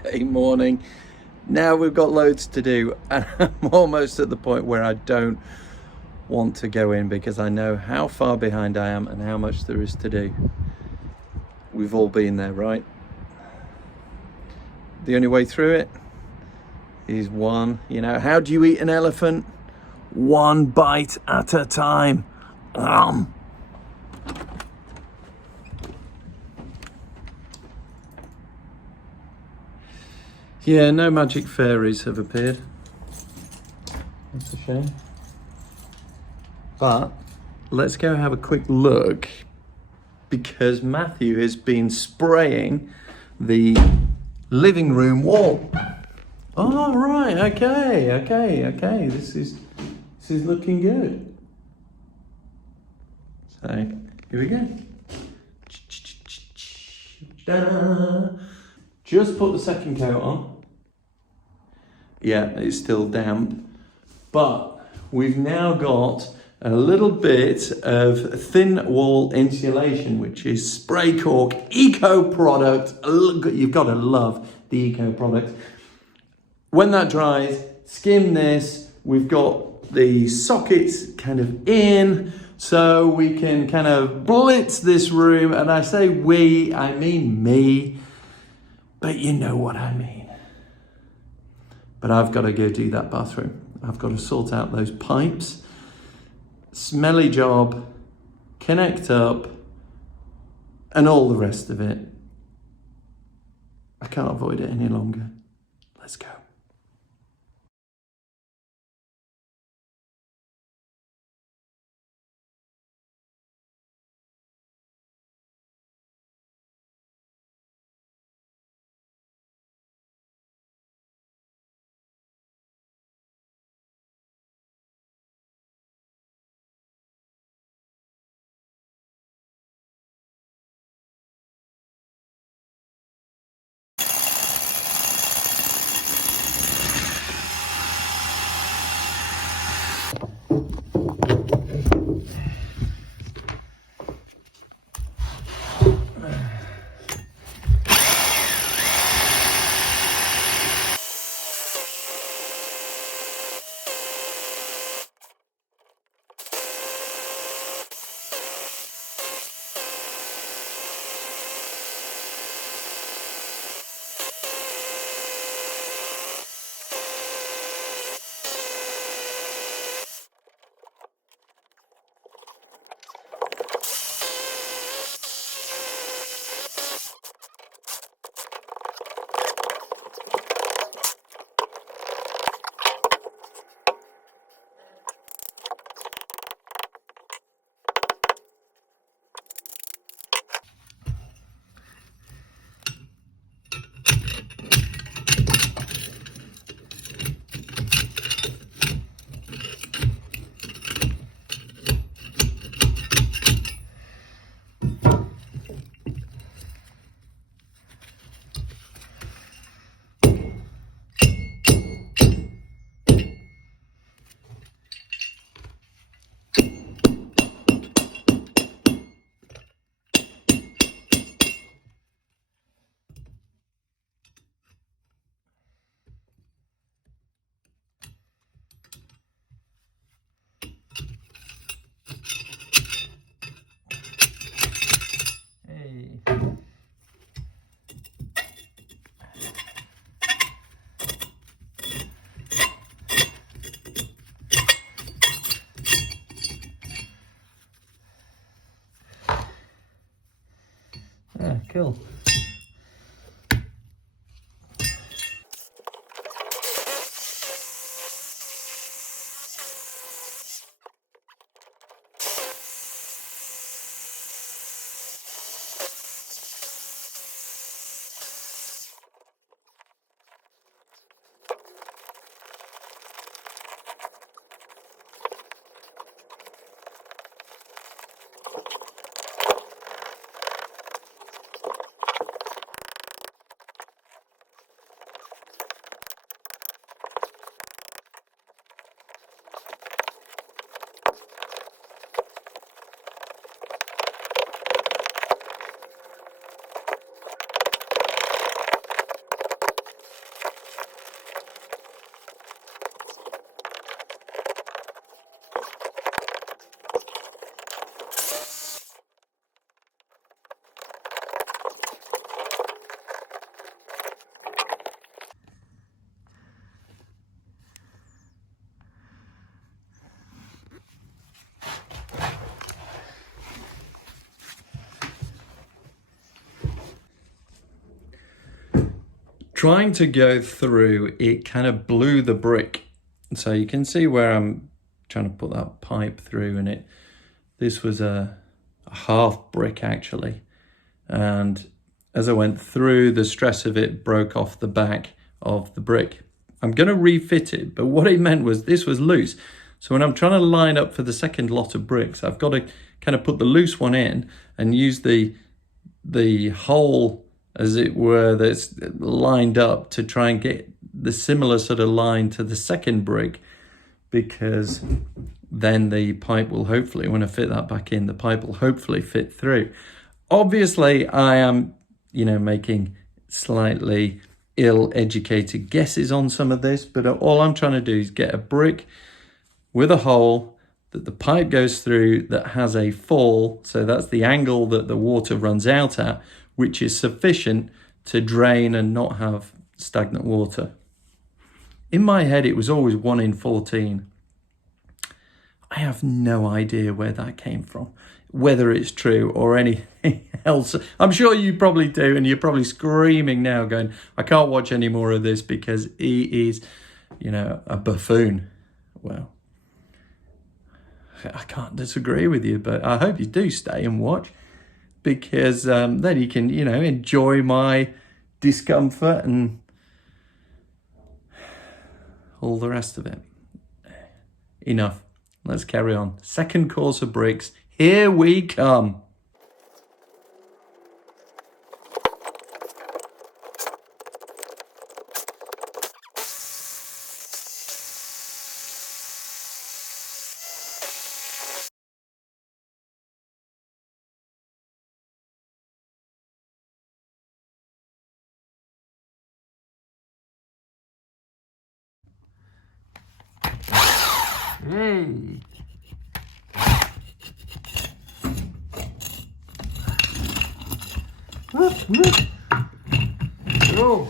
Hey, morning. Now we've got loads to do, and I'm almost at the point where I don't want to go in because I know how far behind I am and how much there is to do. We've all been there, right? The only way through it is one, how do you eat an elephant? One bite at a time. Yeah, no magic fairies have appeared. That's a shame. But let's go have a quick look because Matthew has been spraying the living room wall. Oh, right, okay. This is looking good. So here we go. Ta-da. Just put the second coat on. Yeah, it's still damp, but we've now got a little bit of thin wall insulation, which is spray cork eco product. You've got to love the eco product. When that dries, skim this. We've got the sockets kind of in, so we can kind of blitz this room. And I say we, I mean me, but you know what I mean. But I've got to go do that bathroom. I've got to sort out those pipes. Smelly job, connect up, and all the rest of it. I can't avoid it any longer. Let's go. Yeah, cool. trying to go through, it kind of blew the brick. So you can see where I'm trying to put that pipe through, and this was a half brick actually. And as I went through, the stress of it broke off the back of the brick. I'm going to refit it, but what it meant was this was loose. So when I'm trying to line up for the second lot of bricks, I've got to kind of put the loose one in and use the hole, as it were, that's lined up to try and get the similar sort of line to the second brick, because then the pipe will hopefully, when I fit that back in, the pipe will hopefully fit through. Obviously, I am, making slightly ill-educated guesses on some of this, but all I'm trying to do is get a brick with a hole that the pipe goes through that has a fall, so that's the angle that the water runs out at, which is sufficient to drain and not have stagnant water. In my head, it was always 1 in 14. I have no idea where that came from, whether it's true or anything else. I'm sure you probably do, and you're probably screaming now going, I can't watch any more of this because he is, a buffoon. Well, I can't disagree with you, but I hope you do stay and watch, because then you can, enjoy my discomfort and all the rest of it. Enough. Let's carry on. Second course of bricks. Here we come. Hey. Oh.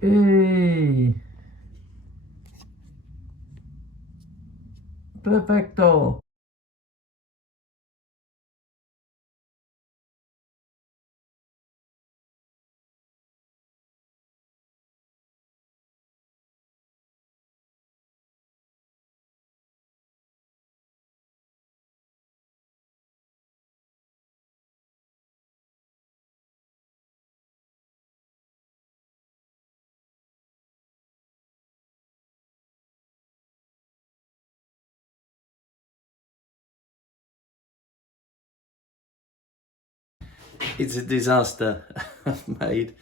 Hey. Perfecto. It's a disaster. I've made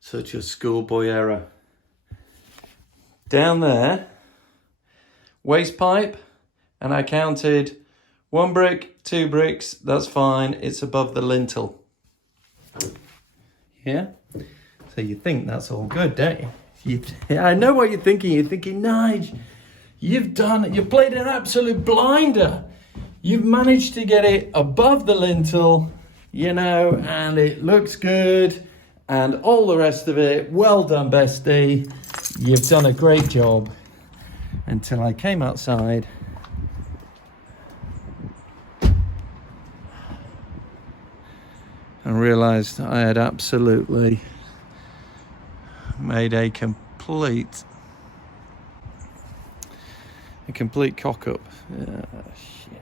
such a schoolboy error. Down there, waste pipe, and I counted 1 brick, 2 bricks, that's fine, it's above the lintel. Yeah? So you think that's all good, don't you? I know what you're thinking, Nige, you've played an absolute blinder. You've managed to get it above the lintel, and it looks good, and all the rest of it. Well done, bestie. You've done a great job. Until I came outside and realized I had absolutely made a complete cock up. Shit.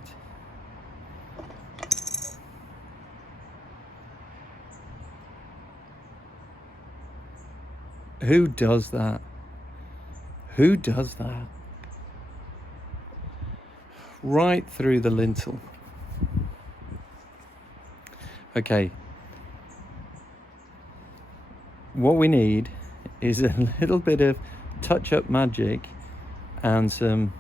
Who does that? Who does that? Right through the lintel. Okay. What we need is a little bit of touch-up magic and some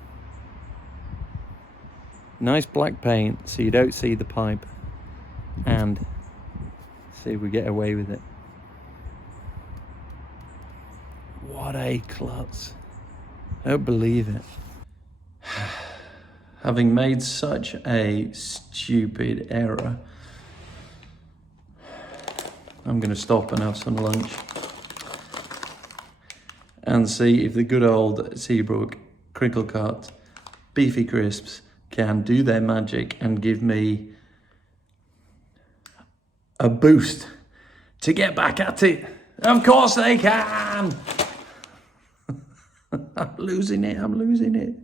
nice black paint so you don't see the pipe, and see if we get away with it. What a klutz. I don't believe it. Having made such a stupid error, I'm going to stop and have some lunch. and see if the good old Seabrook crinkle cut beefy crisps can do their magic and give me a boost to get back at it. Of course they can! I'm losing it.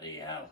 Bloody hell.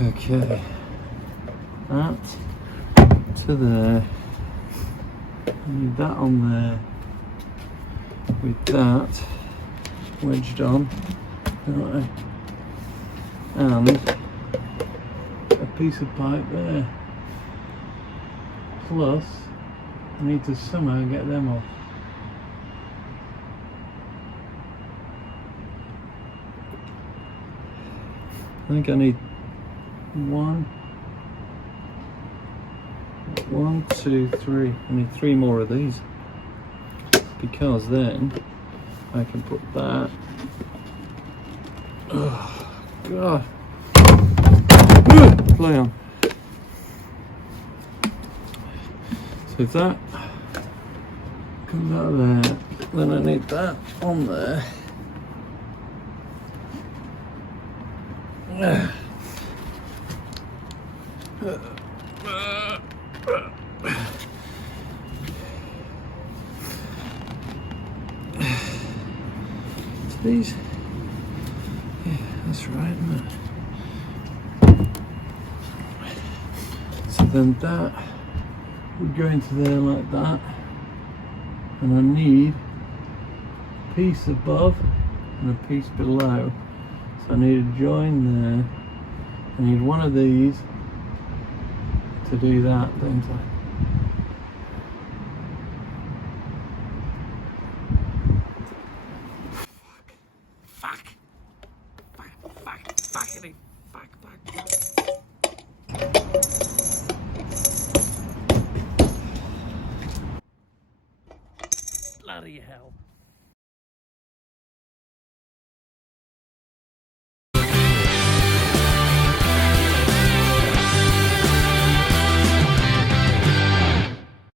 Okay, that to there, I need that on there, with that wedged on, right, and a piece of pipe there, plus I need to somehow get them off. I think I need one, two, three. I need 3 more of these, because then I can put that. Oh God! Play on. So if that comes out of there, then I need that on there. These, yeah, that's right, isn't it? So then that would go into there like that, and I need a piece above and a piece below. So I need a join there. I need one of these to do that, don't I? Bloody hell.